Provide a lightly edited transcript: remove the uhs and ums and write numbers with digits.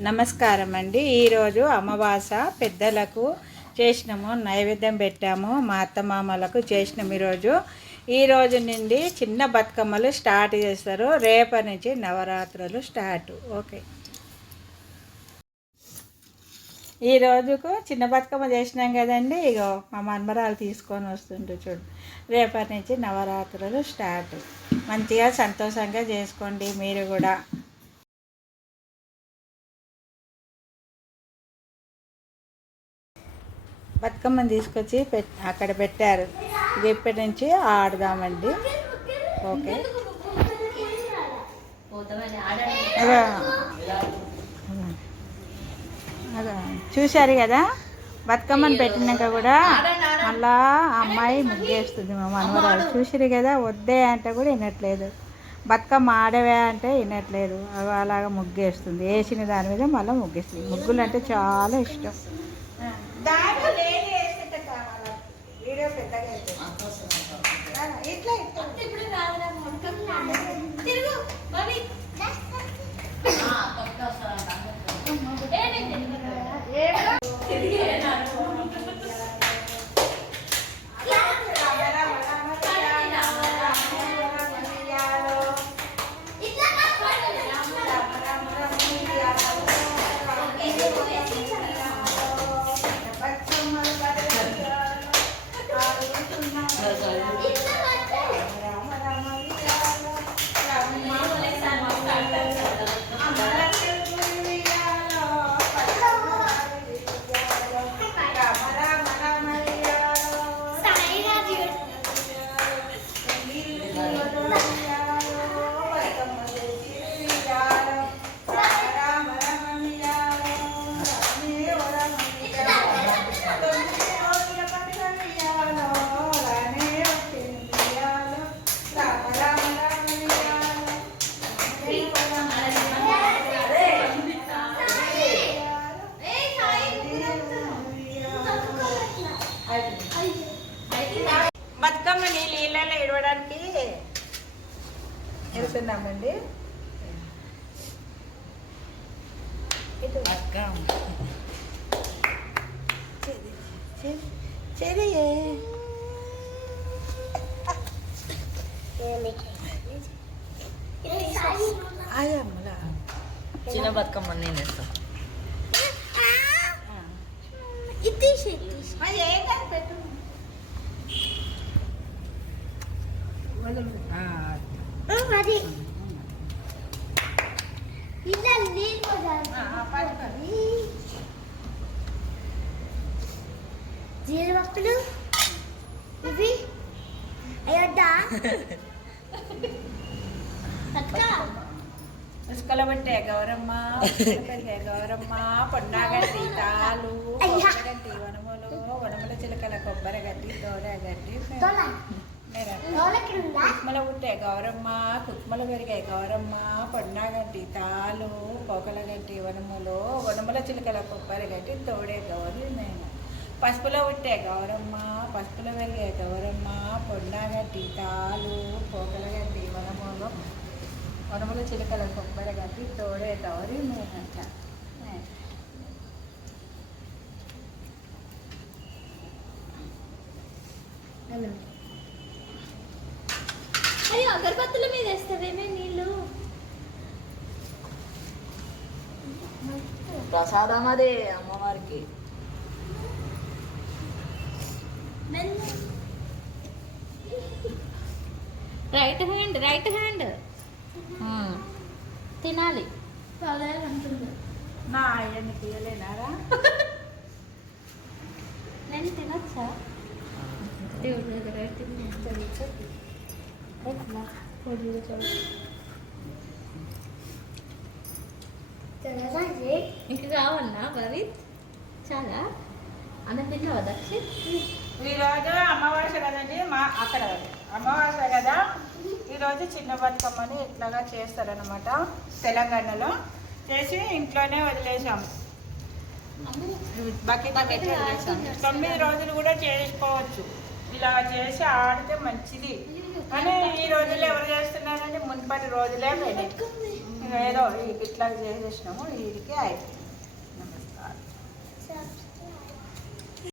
నమస్కారం అండి. ఈరోజు అమావాస పెద్దలకు చేసినాము, నైవేద్యం పెట్టాము, మా అత్తమామలకు చేసినాము. ఈరోజు నుండి చిన్న బతుకమ్మలు స్టార్ట్ చేస్తారు. రేపటి నుంచి నవరాత్రులు స్టార్ట్. ఓకే, ఈ రోజుకు చిన్న బతుకమ్మ చేసినాం కదండి. ఇగో మా మన్మరాలు తీసుకొని వస్తుంటే చూడు. రేపటి నుంచి నవరాత్రులు స్టార్ట్. మంచిగా సంతోషంగా చేసుకోండి మీరు కూడా. బతుకమ్మని తీసుకొచ్చి అక్కడ పెట్టారు. ఇది ఇప్పటి నుంచి ఆడదామండి. ఓకే, చూశారు కదా, బతుకమ్మని పెట్టినాక కూడా మళ్ళా అమ్మాయి ముగ్గేస్తుంది. మా మనవరాలు చూసిరు కదా, వద్దే అంటే కూడా వినట్లేదు. బతుకమ్మ ఆడవే అంటే వినట్లేదు. అవి అలాగా ముగ్గేస్తుంది. వేసిన దాని మీద మళ్ళీ ముగ్గేస్తుంది. ముగ్గులు అంటే చాలా ఇష్టం. వీడియో పెద్దగా ఇట్లా బతుకమ్మ నీళ్ళలో ఇడవడానికి వెళ్తున్నామండి. చిన్న బతుకమ్మ నేను వేస్తాను. పెట్టు జీడిపప్పులు ఇవి అయ్యొద్దా ఉసుకలబట్టే గౌరమ్మ, గౌరమ్మ పొన్నాగట్టి తాలు గట్టి వనములు, వనముల చిలకల కొబ్బరి గట్టి తోడ గట్టి కుక్మల పుట్టే గౌరమ్మ, కుక్మల పెరిగాయి గౌరమ్మ, పొన్నాగట్టి తాలు పోకల గట్టి వనములు, వనముల చిలకల కొబ్బరి గట్టి తోడే గౌరి నేను. పసుపులో పుట్టే గౌరమ్మ, పసుపుల పెరిగే గౌరమ్మ, పొన్నాగట్టి తాలు పోకల గట్టి వనములు, వనముల చిలకల కొబ్బరి గట్టి తోడే గౌరి నేనంట. అయ్యో, అగరబత్తుల మీద వేస్తావేమే నీళ్ళు? ప్రసాదం అదే అమ్మవారికి. రైట్ హ్యాండ్ తినాలి. నా అయ్యని తీయలేనారా? నేను తినచ్చా? దేవుడి దగ్గర ఇంకా కావాలన్నా భవిత్? చాలా అన్నం తిన్నావా దక్షిత్? ఈరోజు అమావాస్య కదండి, అక్కడ అమావాస్య కదా. ఈరోజు చిన్న బతుకమ్మని ఇట్లాగా చేస్తారనమాట. తెలంగాణలో చేసి ఇంట్లోనే వదిలేసాము. బకెట్ పెట్టి వదిలేసాము. 9 రోజులు కూడా చేసుకోవచ్చు. ఇలా చేసి ఆడితే మంచిది. కానీ ఈ రోజుల్లో ఎవరు చేస్తున్నారంటే మున్పటి రోజులే ఏదో ఇట్లా చేసేసినాము వీడికి అయిపోయింది.